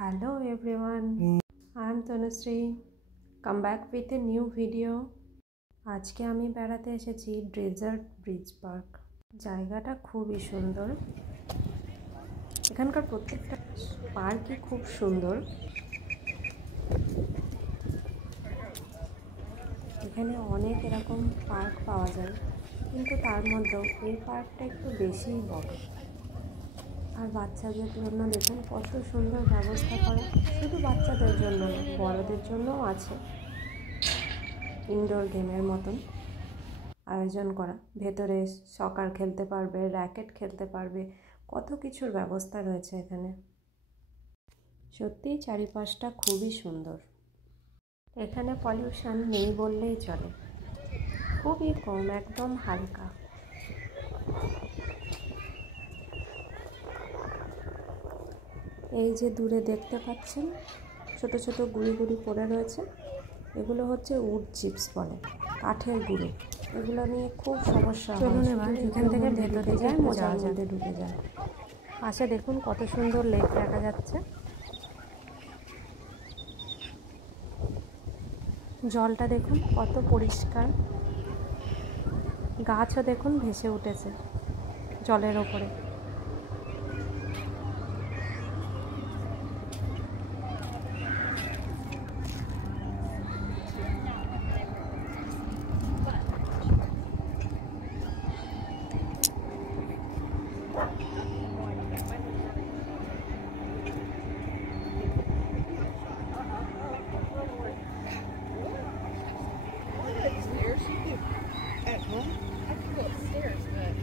Hello everyone, I am Tanushree. Come back with a new video. আজকে আমি বেড়াতে এসেছি ডেজার্ট ব্রিজ পার্ক। জায়গাটা খুবই সুন্দর। এখানকার প্রত্যেকটা পার্কই খুব সুন্দর। এখানে অনেক এরকম পার্ক পাওয়া যায়, কিন্তু তার মধ্যেও এই পার্কটা একটু বেশিই বড়। আর বাচ্চাদের জন্য দেখুন কত সুন্দর ব্যবস্থা করা। শুধু বাচ্চাদের জন্য না, বড়দের জন্যও আছে ইনডোর গেমের মতন আয়োজন করা। ভেতরে সকার খেলতে পারবে, র্যাকেট খেলতে পারবে, কত কিছুর ব্যবস্থা রয়েছে এখানে। সত্যিই চারিপাশটা খুবই সুন্দর। এখানে পলিউশন নেই বললেই চলে, খুবই কম, একদম হালকা। এই যে দূরে দেখতে পাচ্ছেন ছোট ছোট গুঁড়ি গুঁড়ি পড়ে রয়েছে, এগুলো হচ্ছে উড চিপস বলে, কাঠের গুঁড়ো। এগুলো নিয়ে খুব সমস্যা হয়। চলুন এবার এখান থেকে ভেতরে যায়, মজার মধ্যে ঢুকে যায়। পাশে দেখুন কত সুন্দর লেক দেখা যাচ্ছে। জলটা দেখুন কত পরিষ্কার। গাছও দেখুন ভেসে উঠেছে জলের ওপরে। At home? I could go upstairs, but...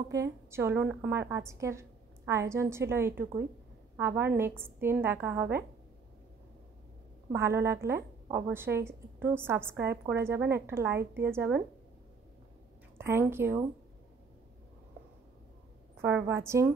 ওকে, চলুন, আমার আজকের আয়োজন ছিল এইটুকুই। আবার নেক্সট দিন দেখা হবে। ভালো লাগলে অবশ্যই একটু সাবস্ক্রাইব করে যাবেন, একটা লাইক দিয়ে যাবেন। Thank you for watching.